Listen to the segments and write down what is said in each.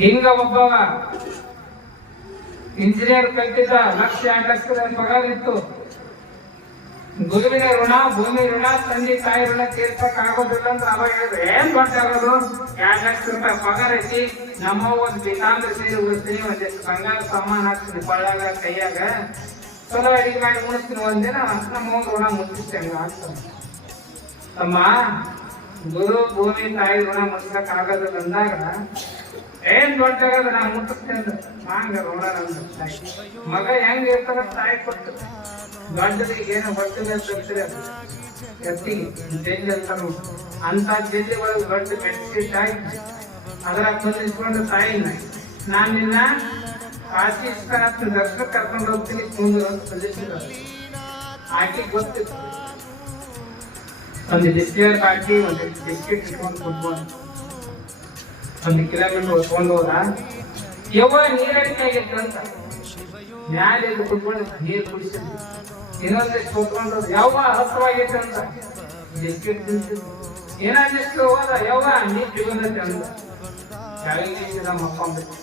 ಹಿಂಗ ಒಬ್ಬವ ಇಂಜಿನಿಯರ್ ಕಲ್ತಿದ್ದ 1,00,000 ಪಗಾರ ಇತ್ತು. ಗುರುವಿನ ಋಣ, ಭೂಮಿ ಋಣ, ತಂದೆ ತಾಯಿ ಋಣ ತೀರ್ಸಕ್ ಆಗೋದಿಲ್ಲ ಅಂತ ಅವಾಗ ಹೇಳಿದ್ರೆ ಏನ್ ಗೊತ್ತಾಗೋದು? 2,00,000 ಪಗಾರ ಐತಿ, ನಮ್ಮ ಒಂದ್ ಬಿತಾಂದ್ರ ಸೇರಿ ಉಳಿಸ್ತೀನಿ, ಒಂದಿಷ್ಟು ಬಂಗಾರ ಸಾಮಾನು ಹಾಕ್ತೀನಿ ಕೊಳ್ಳಾಗ ಕೈಯಾಗ, ಚಲೋ ಅಡಿಗೆ ಮಾಡಿ ಮುಗಿಸ್ತೀನಿ, ಒಂದಿನ ನಮ್ಮ ಋಣ ಮುಗಿಸ್ತೇನೆ ಆಗ್ತಾನೆ. ತಮ್ಮ, ಗುರು ಭೂಮಿ ತಾಯಿ ಋಣ ಮುಗಿಸಕ್ ಆಗೋದಿಲ್ಲ ಅಂದಾಗ ಏನ್ ದೊಡ್ಡಾಗದ ನಾ ಮುಟ್ಟಿಸ್ತೇನೆ ಹಂಗ ಋಣ ನಂದು. ಮಗ ಹೆಂಗ್ ಇರ್ತಾರ ತಾಯಿ ಕೊಟ್ಟು ದೊಡ್ಡದಿಗೆ ಏನು ಹೊಟ್ಟಿದೆ ಅಂತ ಎತ್ತಿಗೆ ಜಲ್ಲಿ ಅಂತಾರ ಅಂತ ಜಲ್ಲಿ ಒಳಗೆ ದೊಡ್ಡ ಬೆಡ್ಶೀಟ್ ಹಾಕಿ ಅದ್ರಾಗ ಬಂದಿಸ್ಕೊಂಡು ತಾಯಿನ ನಾನ್ ನಿನ್ನ ಕಾಶಿ ದರ್ಶನ ಕರ್ಕೊಂಡು ಹೋಗ್ತೀನಿ ಕುಂದು ಅಂತ ಸಜೆಷನ್ ಆಕಿ ಗೊತ್ತಿತ್ತು. ಒಂದು ಬಿಸ್ಲೇರ್ ಹಾಕಿ ಒಂದು ಬಿಸ್ಕೆಟ್ ಇಟ್ಕೊಂಡು ಕುಟ್ಕೊಂಡು 1 ಕಿಲೋಮೀಟರ್ ಹೊತ್ಕೊಂಡು ಹೋದ. ಯವ್ವ ನೀರಡಿಕೆ ಆಗಿತ್ತು ಅಂತ ಮ್ಯಾಲೆ ಕುತ್ಕೊಂಡು ನೀರು ಕುಡಿಸಿದ್ವಿ. ಇನ್ನೊಂದಿಷ್ಟು ಹೊತ್ಕೊಂಡು ಯವ್ವ ಹತ್ರವಾಗೈತೆ ಅಂತ ಬಿಸ್ಕೆಟ್ ತಿನ್ಸಿದ್ವಿ. ಏನಾದಿಷ್ಟು ಹೋದ ಯವ್ವ ನೀರು ಬಿಗುಂದೈತೆ ಅಂತ ಕೆಳಗಿನ ಮಕ್ಕೊಂಡ್ಬಿಟ್ಟು.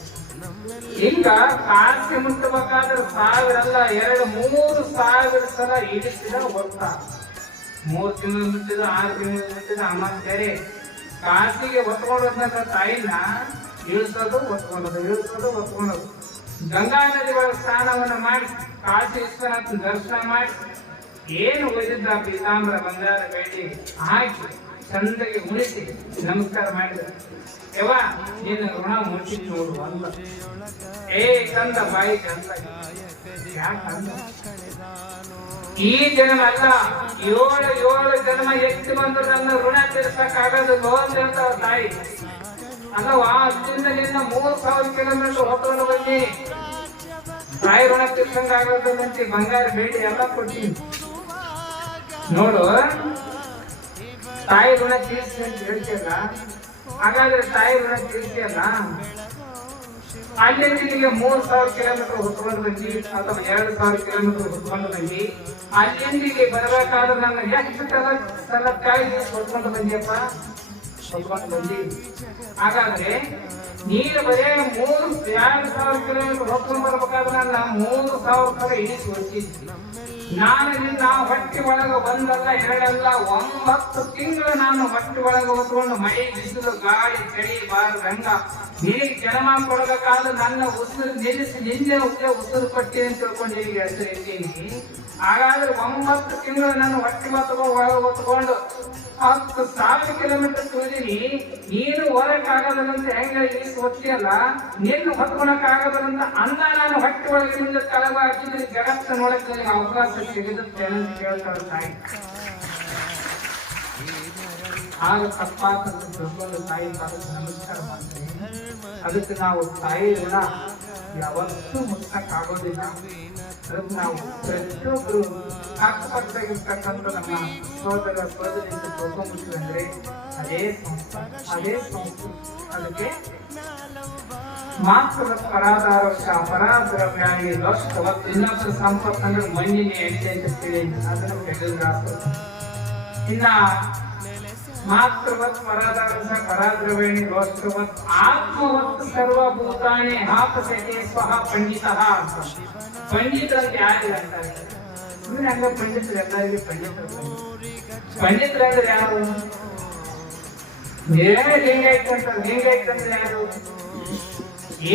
ಹಿಂಗ ಕಾಸಿ ಮುಟ್ಟಬೇಕಾದ್ರೆ 1,000 ಅಲ್ಲ 2,000-3,000 ಸಲ ಇಳಿಸಿದ ಹೊರ್ತಾ 3 ತಿಂಗಳು ಬಿಟ್ಟಿದ 6 ತಿಂಗಳು ಬಿಟ್ಟಿದ ಅಮ್ಮ ಬೇರೆ ಕಾಸಿಗೆ ಹೊತ್ಕೊಂಡಂತ ತಾಯಿನ ಇಳಿಸೋದು ಹೊತ್ಕೊಳ್ಳೋದು, ಇಳಿಸೋದು ಹೊತ್ಕೊಳ್ಳೋದು. ಗಂಗಾ ನದಿ ಒಳಗೆ ಸ್ನಾನವನ್ನ ಮಾಡಿ ಕಾಶಿ ವಿಶ್ವನಾಥ ದರ್ಶನ ಮಾಡಿ ಏನು ಒಯ್ದಿದ್ದ ಪೀತಾಂಬರ ಬಂಗಾರ ಬೇಡಿ ಹಾಕಿ ಚಂದಗೆ ಉಳಿಸಿ ನಮಸ್ಕಾರ ಮಾಡಿದ್ರು. ಯವ್ವ ನಿನ್ನ ಋಣ ಮುಚ್ಚಿ ನೋಡು ಅಂತ ಏ ಕಂದ ಬಾಯಿ ಕಂದ ಯಾಕಂದ ಈ ಜನ್ಮ ಅಲ್ಲ 7 ಜನ್ಮ ಎತ್ತಿ ಬಂದು ನನ್ನ ಋಣ ತೀರ್ಸಕ್ ಆಗೋದು ಅಂತ ತಾಯಿ ಅಲ್ಲವಾ. ಅಲ್ಲಿಂದ ನಿನ್ನ 3,000 ಕಿಲೋಮೀಟರ್ ಹೊತ್ಕೊಂಡು ಬನ್ನಿ ತಾಯಿ ಋಣ ತೀರ್ಸಂಗ ಆಗೋದಂತೆ ಬಂಗಾರ ಬೇಡಿ ಎಲ್ಲ ಕೊಡ್ತೀನಿ ನೋಡು. ತಾಯಿ ಋಣ ತೀರ್ಸಿ ಅಂತ ಹೇಳ್ತಿಯಲ್ಲ, ಹಾಗಾದ್ರೆ ತಾಯಿ ಋಣ ತೀರ್ಸಿಯಲ್ಲ, ಅಲ್ಲಿಂದ ಇಲ್ಲಿಗೆ 3,000 ಕಿಲೋಮೀಟರ್ ಹೊತ್ಕೊಂಡು ಬಂದಿ ಅಥವಾ 2,000 ಕಿಲೋಮೀಟರ್ ಹೊತ್ಕೊಂಡು ಬಂದಿ. ಅಲ್ಲಿಂದ ಇಲ್ಲಿ ಬರಬೇಕಾದ್ರೆ ನನ್ನ ಎಷ್ಟು ಸಲ ತಾಯಿ ಹೊತ್ಕೊಂಡು ಬಂದಿಯಪ್ಪ ಹೊತ್ಕೊಂಡು ಬಂದಿ. ಹಾಗಾದ್ರೆ ನೀನು ಬರೇ 2,000 ಕಿಲೋಮೀಟರ್ ಹೊತ್ಕೊಂಡು ಬರ್ಬೇಕಾದ್ರೆ ನನ್ನ 3,000 ಸಲ ಇಳಿಸಿ ಹೊತ್ತಿದ್ದಿ. ನಾನು ನಿನ್ನ ಹೊಟ್ಟೆ ಒಳಗೆ 1 ಅಲ್ಲ 2 ಅಲ್ಲ 9 ತಿಂಗಳು ನಾನು ಹೊಟ್ಟೆ ಒಳಗೆ ಹೊತ್ಕೊಂಡು ಮಳೆ ಬಿಸಿಲು ಗಾಳಿ ಚಳಿ ಬಾರದಂಗ ನೀರಿಗೆ ಜನ್ಮ ಕೊಡಬೇಕಾದ್ರೆ ನನ್ನ ಉಸಿರು ನಿಲ್ಲಿಸಿ ನಿನ್ನೆ ಉಸಿರು ಕೊಟ್ಟಿ ಅಂತ ತಿಳ್ಕೊಂಡು ನಿನಗೆ ಹೆಸರಿದ್ದೀನಿ. ಹಾಗಾದ್ರೆ 9 ತಿಂಗಳು ನಾನು ಹೊಟ್ಟೆ ಒಳಗೆ ಹೊತ್ಕೊಂಡು 10,000 ಕಿಲೋಮೀಟರ್ ತುಳಿದೀನಿ. ನೀನು ಹೊರಕ್ ಆಗದಂತ ಹೆಂಗ ಇಳಿಸಿ ಹೊತ್ತಿಯಲ್ಲ, ನಿನ್ನ ಹೊತ್ಕೊಳಕ್ ಆಗದಂತ ಅನ್ನ ನಾನು ಹೊಟ್ಟೆ ಒಳಗೆ ನಿಂದ ತಳಗ ಹಾಕಿದ್ರೆ ಜಗತ್ತ ನೋಡಕ್ ನನಗೆ ಅವಕಾಶ ಸಿಗುತ್ತೆ ಅಂತ ಕೇಳ್ತಾಳೆ ತಾಯಿ. ಆಗ ತಪ್ಪಾತಂತ ತಿಳ್ಕೊಂಡು ತಾಯಿ ನಮಸ್ಕಾರ ಮಾಡ್ತೀನಿ. ಅದಕ್ಕೆ ನಾವು ತಾಯಿ ಋಣ ಯಾವತ್ತೂ ಮುಟ್ಟಕ್ಕಾಗೋದಿಲ್ಲ. ಅದಕ್ಕೆ ನಾವು ಪ್ರತಿಯೊಬ್ಬರು ಅಕ್ಕಪಕ್ಕದಾಗಿರ್ತಕ್ಕಂಥ ನಮ್ಮ ಸೋದರ ಸೋದರಿಂದ ತಿಳ್ಕೊಂಡ್ಬಿಟ್ಟಿದ್ರೆ ಅದೇ ಸಂಸ್ಥೆ. ಅದಕ್ಕೆ ಮಾತ್ರ ಪರಾಧಾರಶ ಪರಾದ್ರವ್ಯಾಗಿ ದೋಷವತ್ತು ಇನ್ನೊಂದು ಸಂಪತ್ತಂದ್ರೆ ಮಣ್ಣಿನ ಎಣ್ಣೆ ಅಂತ ಹೇಳಿ ಅದನ್ನು ಬೆಳೆದ. ಇನ್ನ ಮಾತ್ರವತ್ ಪರಾಧಾರಶ ಪರಾದ್ರವ್ಯಾಣಿ ದೋಷವತ್ ಆತ್ಮವತ್ ಸರ್ವಭೂತಾನಿ ಆಪಸತೆ ಸ್ವಹ ಪಂಡಿತ ಅಂತ. ಪಂಡಿತರಂತೆ ಯಾರು ಅಂತಾರೆ ಹಂಗ ಪಂಡಿತರು ಎಲ್ಲರಿಗೆ ಪಂಡಿತರಂದ್ರೆ ಯಾರು? ಲಿಂಗೈತಂದ್ರೆ ಯಾರು?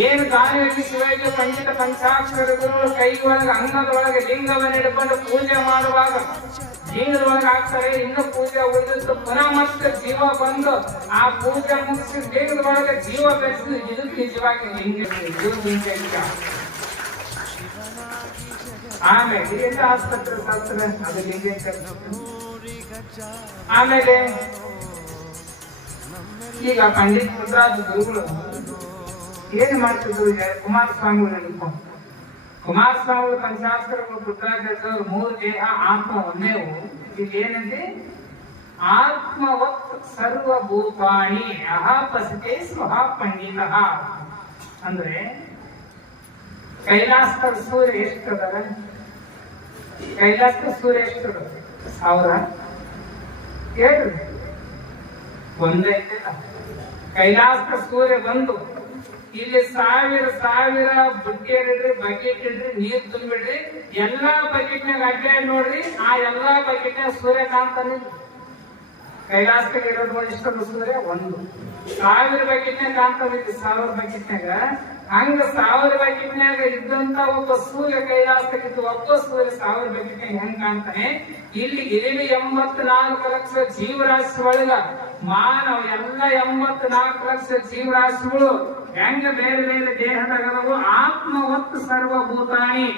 ಏನು ಗಾಳಿಯಲ್ಲಿ ಶಿವಾಜಿ ಪಂಡಿತ ಪಂಚಾಕ್ಷರ ಗುರುಗಳು ಕೈ ಒಳಗೆ ಅಂಗದ ಒಳಗೆ ಲಿಂಗವನ್ನು ಹಿಡ್ಕೊಂಡು ಪೂಜೆ ಮಾಡುವಾಗ ಲಿಂಗದ ಒಳಗೆ ಹಾಕ್ತಾರೆ. ಇನ್ನು ಪೂಜೆ ಉಳಿದಿದ್ದು ಪುನಃ ಮತ್ತೆ ಜೀವ ಬಂದು ಆ ಪೂಜೆ ಮುಗಿಸಿ ಲಿಂಗದ ಒಳಗೆ ಜೀವ ಬೆಳೆಸಿ ಇದು ನಿಜವಾಗಿ ಲಿಂಗ. ಆಮೇಲೆ ಆಸ್ಪತ್ರೆ ಅದು ಲಿಂಗ. ಆಮೇಲೆ ಈಗ ಪಂಡಿತ್ ಪುತ್ರಾಜ ಗುರುಗಳು ಏನ್ ಮಾಡ್ತಿದ್ರು? ಕುಮಾರಸ್ವಾಮಿಗಳು ನೆನಪು. ಕುಮಾರಸ್ವಾಮಿಗಳು ಪಂಚಾಕ್ಷರಗಳು ಪುತ್ರಾಜ 3 ದೇಹ ಆತ್ಮ ಒಂದೇವು. ಈಗ ಏನಂದ್ರೆ ಆತ್ಮವತ್ ಸರ್ವಭೂತಾನಿ ಅಹಾಪಸತೆ ಸ್ವಹ ಪಂಡಿತ ಅಂದ್ರೆ ಕೈಲಾಸದ ಸೂರ್ಯ ಎಷ್ಟದ? ಕೈಲಾಸದ ಸೂರ್ಯ ಎಷ್ಟದ? 1000 ಹೇಳ್ರಿ ಒಂದೈತೆ. ಕೈಲಾಸದ ಸೂರ್ಯ ಬಂದು ಇಲ್ಲಿ ಸಾವಿರ ಸಾವಿರ ಬುಟ್ಟಿ ಇಡ್ರಿ, ಬಕೆಟ್ ಇಡ್ರಿ, ನೀರ್ ತುಂಬಿಡ್ರಿ, ಎಲ್ಲಾ ಬಕೆಟ್ನಾಗ ಅಡ್ಡಾಡಿ ನೋಡ್ರಿ, ಆ ಎಲ್ಲಾ ಬಕೆಟ್ನಾಗ ಸೂರ್ಯ ಕಾಣ್ತಾನೆ. ಕೈಲಾಸದಾಗ ಇರೋದು ಇಷ್ಟೊಂದು ಸೂರ್ಯ ಒಂದು 1000 ಬಕೆಟ್ನಾಗ ಕಾಣ್ತಾನೆ. 1000 ಬಕೆಟ್ನಾಗ ಹಂಗ 1000 ಬಕೆಟ್ನಾಗ ಇದ್ದಂತ ಒಬ್ಬ ಸೂರ್ಯ ಕೈಲಾಸದಾಗಿದ್ದು ಒಬ್ಬ ಸೂರ್ಯ 1000 ಬಕೆಟ್ನಾಗ ಹೆಂಗ್ ಕಾಣ್ತಾನೆ. ಇಲ್ಲಿ ಇರುವೆ 84 ಲಕ್ಷ ಜೀವರಾಶಿ ಒಳಗ ಮಾನವ ಎಲ್ಲ 84 ಲಕ್ಷ ಜೀವರಾಶಿಗಳು ಹೆಂಗ ಬೇರೆ ಬೇರೆ ದೇಹದಾಗದವು. ಆತ್ಮ ಒತ್ತು ಸರ್ವಭೂತಾನಿ,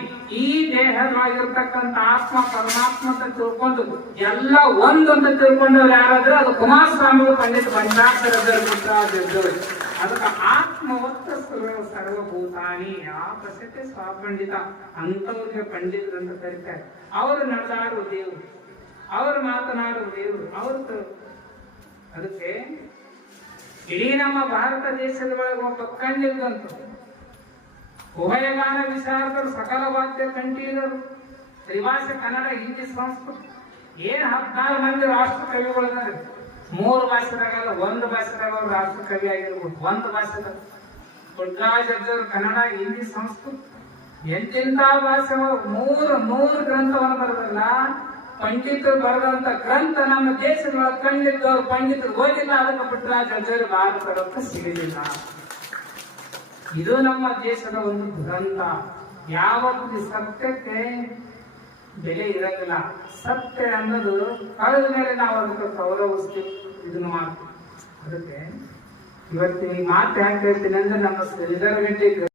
ಈ ದೇಹದೊಳಗಿರ್ತಕ್ಕಂಥ ಆತ್ಮ ಪರಮಾತ್ಮ ಅಂತ ತಿಳ್ಕೊಂಡು ಎಲ್ಲ ಒಂದು ಅಂತ ತಿಳ್ಕೊಂಡವ್ರು ಯಾರಾದ್ರೆ ಅದು ಕುಮಾರಸ್ವಾಮಿ ಪಂಡಿತ ಭಂಡಾರದವರು. ಅದಕ್ಕೆ ಆತ್ಮ ಒತ್ತ ಸರ್ವಭೂತಾನಿ ಆಪಸತೆ ಸ್ವಪಂಡಿತ ಅಂತವ್ರಿಗೆ ಪಂಡಿತರು ಅಂತ ಕರೀತಾರೆ. ಅವರು ನಡೆದಾಡುವ ದೇವರು, ಅವರು ಮಾತನಾಡುವ ದೇವರು ಅವರು. ಅದಕ್ಕೆ ಇಡೀ ನಮ್ಮ ಭಾರತ ದೇಶದ ಒಳಗೆ ಒಬ್ಬ ಕಣ್ಣಿದ್ದಂತ ಉಭಯಗಾನ ವಿಶಾರದರು, ಸಕಲ ವಾದ್ಯ ಕಂಠೀರರು, ತ್ರಿಭಾಷೆ ಕನ್ನಡ ಹಿಂದಿ ಸಂಸ್ಕೃತ. 14 ಮಂದಿ ರಾಷ್ಟ್ರ ಕವಿಗಳಿದ್ದಾರೆ. 3 ಭಾಷೆದಾಗಲ್ಲ, 1 ಭಾಷೆದಾಗ ಅವ್ರು ರಾಷ್ಟ್ರ ಕವಿ ಆಗಿರ್ಬೋದು. 1 ಭಾಷೆದಾಗ ಪುಟ್ಟರಾಜರು ಕನ್ನಡ ಹಿಂದಿ ಸಂಸ್ಕೃತ ಎಂತೆಂತ ಭಾಷೆ 100 ಗ್ರಂಥವನ್ನು ಬರೆದಲ್ಲ. ಪಂಡಿತರು ಬರೆದಂತ ಗ್ರಂಥ ನಮ್ಮ ದೇಶದೊಳ ಕಂಡಿದ್ದವರು ಪಂಡಿತರು ಓದಿಲ್ಲ. ಅದಕ್ಕೆ ಪುಟ್ಟರಾಜರು ಭಾರತ ರತ್ನ ಸಿಗಲಿಲ್ಲ. ಇದು ನಮ್ಮ ದೇಶದ ಒಂದು ಗ್ರಂಥ. ಯಾವತ್ತು ಸತ್ಯಕ್ಕೆ ಬೆಲೆ ಇರಂಗಿಲ್ಲ. ಸತ್ಯ ಅನ್ನೋದು ಕಳೆದ ಮೇಲೆ ನಾವು ಅದಕ್ಕೆ ಗೌರವಿಸ್ತೀವಿ, ಇದನ್ನು ಮಾಡ್ತೀವಿ. ಅದಕ್ಕೆ ಇವತ್ತಿನ ಮಾತು ಯಾಕೆ ಹೇಳ್ತೀನಿ ಅಂದ್ರೆ ನಮ್ಮ ಶ್ರೀಧರ ಗಂಟೆ